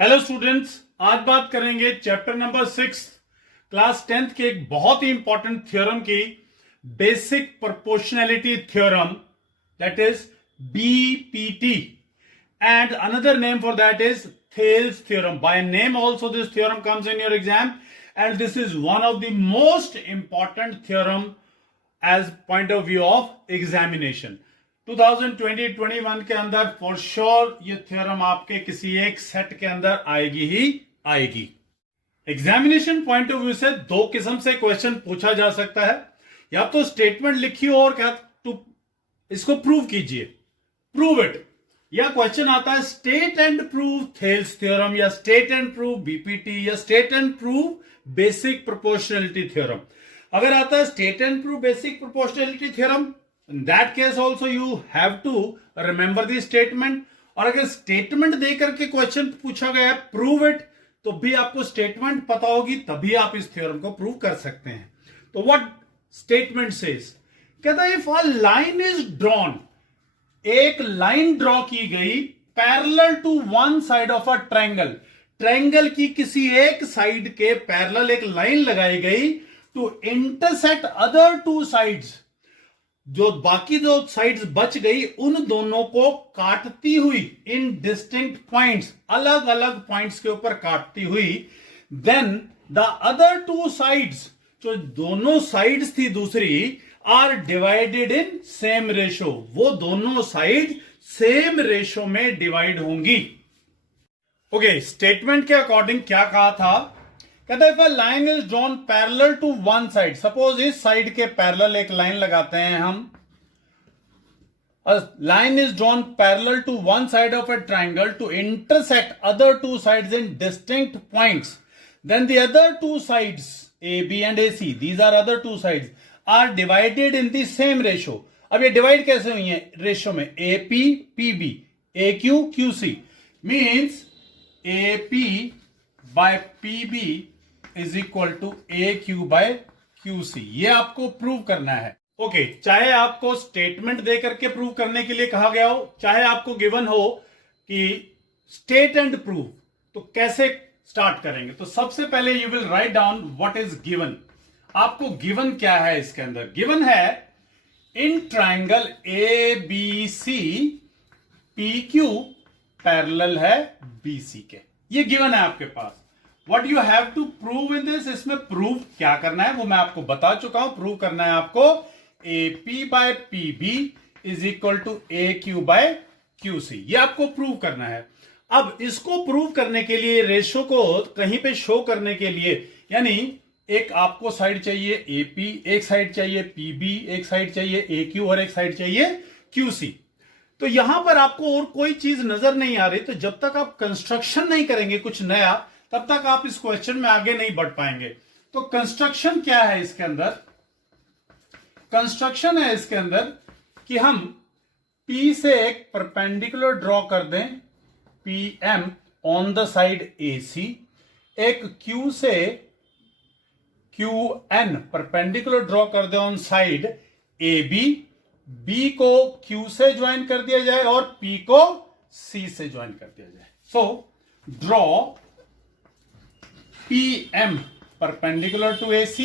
Hello students, आज बात करेंगे चैप्टर नंबर 6 क्लास 10th के एक बहुत ही इंपॉर्टेंट थ्योरम की, basic proportionality theorem, that is BPT, and another name for that is Thales theorem. By name also this theorem comes in your exam, and this is one of the most important theorem as point of view of examination. 2020-21 के अंदर for sure ये theorem आपके किसी एक set के अंदर आएगी ही आएगी. एग्जामिनेशन पॉइंट ऑफ व्यू से दो किस्म से क्वेश्चन पूछा जा सकता है. या तो स्टेटमेंट लिखिए और क्या इसको प्रूव कीजिए, प्रूव इट, या क्वेश्चन आता है state and prove Thales theorem, या स्टेट एंड प्रूव बीपीटी, या state and prove basic proportionality theorem. अगर आता है state and prove basic proportionality theorem, in that case also you have to remember the statement. और अगर statement देकर के question पूछा गया है प्रूव इट, तो भी आपको स्टेटमेंट पता होगी, तभी आप इस थ्योरम को प्रूव कर सकते हैं. तो व्हाट स्टेटमेंट सेज, कहता है if a line is drawn, एक लाइन ड्रॉ की गई parallel to one side of a triangle, triangle की किसी एक साइड के पैरेलल एक लाइन लगाई गई to intersect other two sides, जो बाकी दो साइड्स बच गई उन दोनों को काटती हुई इन डिस्टिंक्ट पॉइंट्स, अलग अलग पॉइंट्स के ऊपर काटती हुई, then the other two sides, जो दोनों साइड्स थी दूसरी, are divided in same ratio, वो दोनों साइड सेम रेशो में डिवाइड होंगी. ओके, स्टेटमेंट के अकॉर्डिंग क्या कहा था, कहता है if a line is drawn parallel to one side, suppose इस साइड के पैरेलल एक लाइन लगाते हैं हम, line is drawn parallel to one side of a triangle to intersect other two sides in distinct points, then the other two sides A B and A C, these are other two sides, are divided in the same ratio. अब ये divide कैसे हुई है ratio में, A P P B, A Q Q C, means A P by P B is equal to A Q by Q C. ये आपको prove करना है. ओके, चाहे आपको स्टेटमेंट दे करके प्रूव करने के लिए कहा गया हो, चाहे आपको गिवन हो कि स्टेट एंड प्रूव, तो कैसे स्टार्ट करेंगे. तो सबसे पहले you will write down what is given. आपको गिवन क्या है इसके अंदर, गिवन है in triangle A B C P Q parallel है बी सी के, ये गिवन है आपके पास. What you have to prove in this, इसमें प्रूव क्या करना है वो मैं आपको बता चुका हूं. प्रूव करना है आपको A P by P B is equal to A Q by Q C, ये आपको प्रूव करना है. अब इसको प्रूव करने के लिए, रेशो को कहीं पे शो करने के लिए, यानी एक आपको साइड चाहिए ए पी, एक साइड चाहिए पी बी, एक साइड चाहिए ए क्यू और एक साइड चाहिए क्यू सी. तो यहां पर आपको और कोई चीज नजर नहीं आ रही, तो जब तक आप कंस्ट्रक्शन नहीं करेंगे कुछ नया, तब तक आप इस क्वेश्चन में आगे नहीं बढ़ पाएंगे. तो कंस्ट्रक्शन क्या है इसके अंदर, कंस्ट्रक्शन है इसके अंदर कि हम P से एक परपेंडिकुलर ड्रॉ कर दें, PM on the side AC, एक Q से QN परपेंडिकुलर ड्रॉ कर दें ऑन साइड AB, B को Q से ज्वाइन कर दिया जाए और P को C से ज्वाइन कर दिया जाए. So draw PM perpendicular to AC,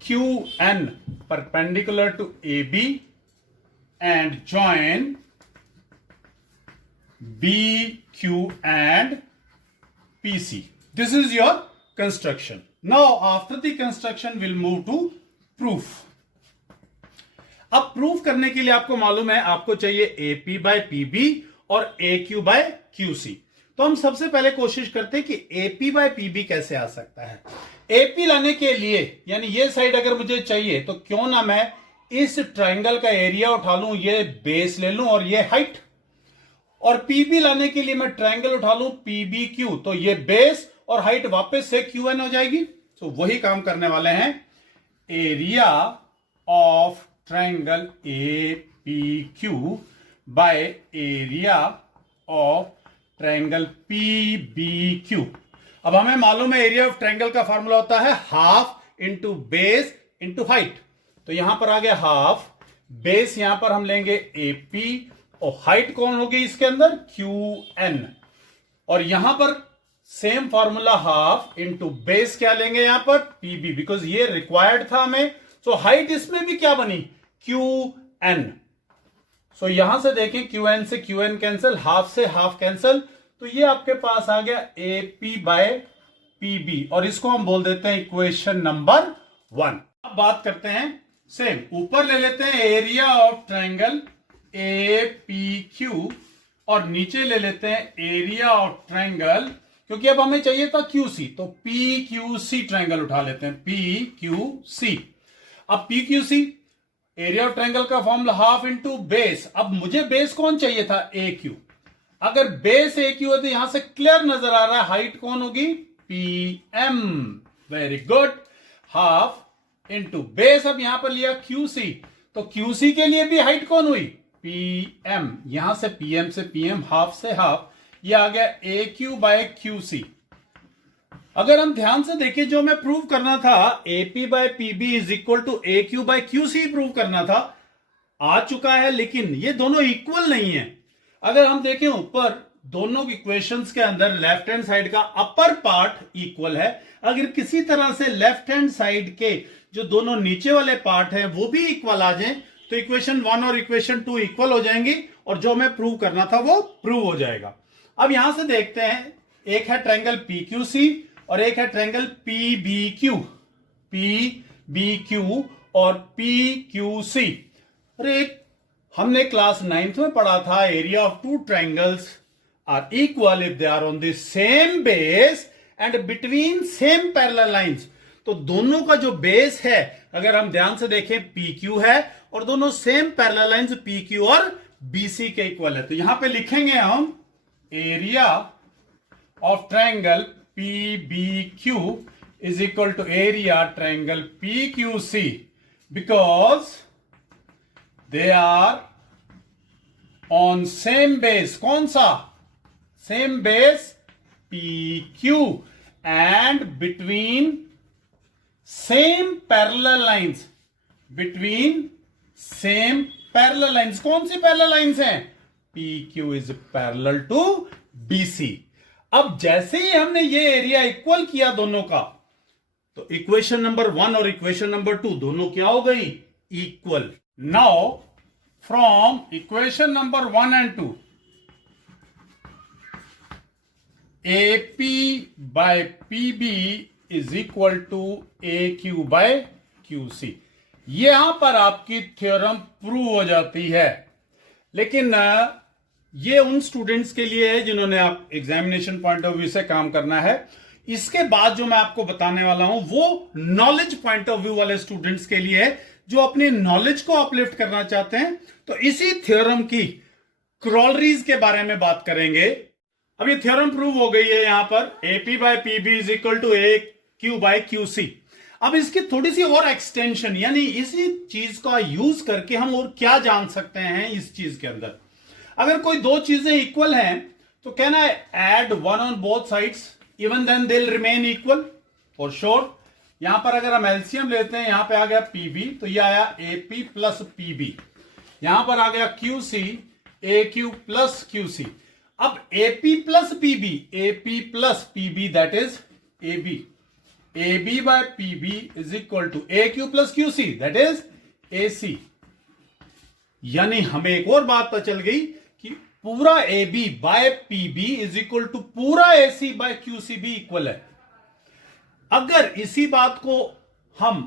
QN perpendicular to AB, and join BQ and PC. This is your construction. Now after the construction we'll move to proof. अब प्रूफ करने के लिए आपको मालूम है, आपको चाहिए AP by PB और AQ by QC. तो हम सबसे पहले कोशिश करते हैं कि एपी बाय पीबी कैसे आ सकता है. एपी लाने के लिए, यानी ये साइड अगर मुझे चाहिए, तो क्यों ना मैं इस ट्रायंगल का एरिया उठा लूं, ये बेस ले लूं और ये हाइट, और पीबी लाने के लिए मैं ट्रायंगल उठा लूं पीबी क्यू, तो ये बेस और हाइट वापस से क्यू एन हो जाएगी. तो वही काम करने वाले हैं. Area of triangle A P Q by area of triangle PBQ. अब हमें मालूम है एरिया ऑफ ट्रायंगल का फॉर्मूला होता है half into base into height. तो यहां पर आ गया हाफ, बेस यहां पर हम लेंगे AP और हाइट कौन होगी इसके अंदर, QN, और यहां पर same formula half into base क्या लेंगे यहां पर पीबी, बिकॉज ये रिक्वायर्ड था हमें। सो हाइट इसमें भी क्या बनी क्यू एन। सो यहां से देखें क्यू एन से क्यू एन कैंसिल, हाफ से हाफ कैंसिल, तो ये आपके पास आ गया A P by P B, और इसको हम बोल देते हैं इक्वेशन नंबर 1। अब बात करते हैं सेम, ऊपर ले लेते हैं area of triangle A P Q, और नीचे ले लेते हैं एरिया ऑफ ट्रायंगल, क्योंकि अब हमें चाहिए था क्यू सी, तो पी क्यू सी ट्रायंगल उठा लेते हैं, पी क्यू सी। अब P Q C area of triangle का फॉर्मूला हाफ इनटू बेस। अब मुझे बेस कौन चाहिए था ए क्यू, अगर बेस ए क्यू है तो यहां से क्लियर नजर आ रहा है हाइट कौन होगी P M, very good, half into base. अब यहां पर लिया क्यू सी, तो क्यू सी के लिए भी हाइट कौन हुई पी एम, यहां से पी एम से पी एम, हाफ से हाफ, ये आ गया ए क्यू बाय क्यू सी। अगर हम ध्यान से देखें जो हमें प्रूव करना था AP by PB is equal to A Q by Q C prove करना था, आ चुका है, लेकिन ये दोनों इक्वल नहीं है। अगर हम देखें ऊपर दोनों इक्वेशंस के अंदर लेफ्ट हैंड साइड का अपर पार्ट इक्वल है, अगर किसी तरह से लेफ्ट हैंड साइड के जो दोनों नीचे वाले पार्ट है वो भी इक्वल आ जाए तो इक्वेशन 1 और इक्वेशन 2 इक्वल हो जाएंगी, और जो हमें प्रूव करना था वो प्रूव हो जाएगा। अब यहां से देखते हैं, एक है ट्रायंगल पी क्यू सी और एक है triangle P B Q, P B Q और पी क्यू सी। अरे हमने क्लास 9th में पढ़ा था area of two triangles are equal if they are on the same base and between same parallel lines. तो दोनों का जो बेस है अगर हम ध्यान से देखें पी क्यू है, और दोनों same parallel lines P Q और बीसी के इक्वल है, तो यहां पे लिखेंगे हम area of triangle P B Q is equal to area triangle P Q C, because they are on same base. कौन सा same base P Q, and between same parallel lines, between same parallel lines. कौन सी parallel lines हैं P Q is parallel to BC. अब जैसे ही हमने ये area equal किया दोनों का, तो इक्वेशन नंबर 1 और इक्वेशन नंबर 2 दोनों क्या हो गई equal. Now from equation number 1 and 2 AP by PB is equal to AQ by QC। यहां पर आपकी थ्योरम प्रूव हो जाती है, लेकिन ये उन स्टूडेंट्स के लिए है जिन्होंने आप एग्जामिनेशन पॉइंट ऑफ व्यू से काम करना है। इसके बाद जो मैं आपको बताने वाला हूं वो नॉलेज पॉइंट ऑफ व्यू वाले स्टूडेंट्स के लिए है जो अपनी नॉलेज को अपलिफ्ट करना चाहते हैं। तो इसी थ्योरम की क्रॉलरीज के बारे में बात करेंगे। अब ये थ्योरम प्रूव हो गई है यहां पर AP by PB is equal to A Q by Q C. अब इसकी थोड़ी सी और एक्सटेंशन, यानी इसी चीज का यूज करके हम और क्या जान सकते हैं इस चीज के अंदर। अगर कोई दो चीजें इक्वल हैं तो कहना है add one on both sides even then they will remain equal for sure. यहां पर अगर हम एलसीएम लेते हैं, यहां पे आ गया पीबी तो ये आया एपी प्लस पीबी, यहां पर आ गया QC A Q plus QC. अब AP plus PB, AP plus PB that is AB, AB by PB is equal to A Q plus QC that is AC. यानी हमें एक और बात पता चल गई कि पूरा AB by PB is equal to पूरा AC बाय QC भी इक्वल है। अगर इसी बात को हम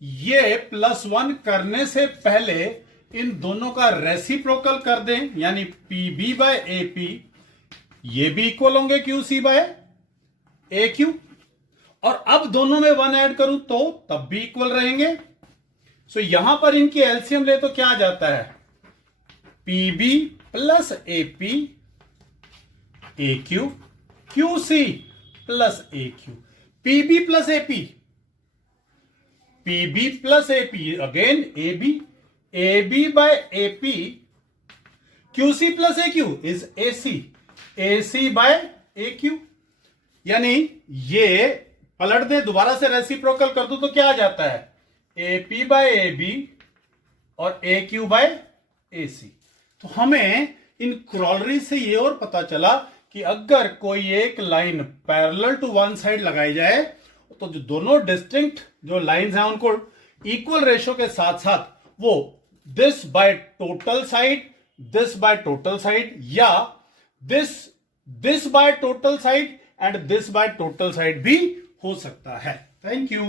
ये +1 करने से पहले इन दोनों का रेसिप्रोकल कर दें, यानी PB बाय AP ये भी इक्वल होंगे QC बाय AQ, और अब दोनों में 1 ऐड करूं तो तब भी इक्वल रहेंगे। सो यहां पर इनकी एलसीएम ले तो क्या आ जाता है PB plus AP AQ QC plus AQ, PB plus AP, PB plus AP again AB, AB by AP QC plus AQ is AC, AC by AQ। यानी ये पलट दे दोबारा से रेसिप्रोकल कर दो तो क्या आ जाता है AP बाय AB और AQ बाय AC। तो हमें इन क्रॉलरी से ये और पता चला कि अगर कोई एक line parallel to one side लगाई जाए तो जो दोनों डिस्टिंक्ट जो लाइंस हैं उनको इक्वल रेशियो के साथ साथ वो दिस बाय टोटल साइड या this by total side and this by total side भी हो सकता है। Thank you.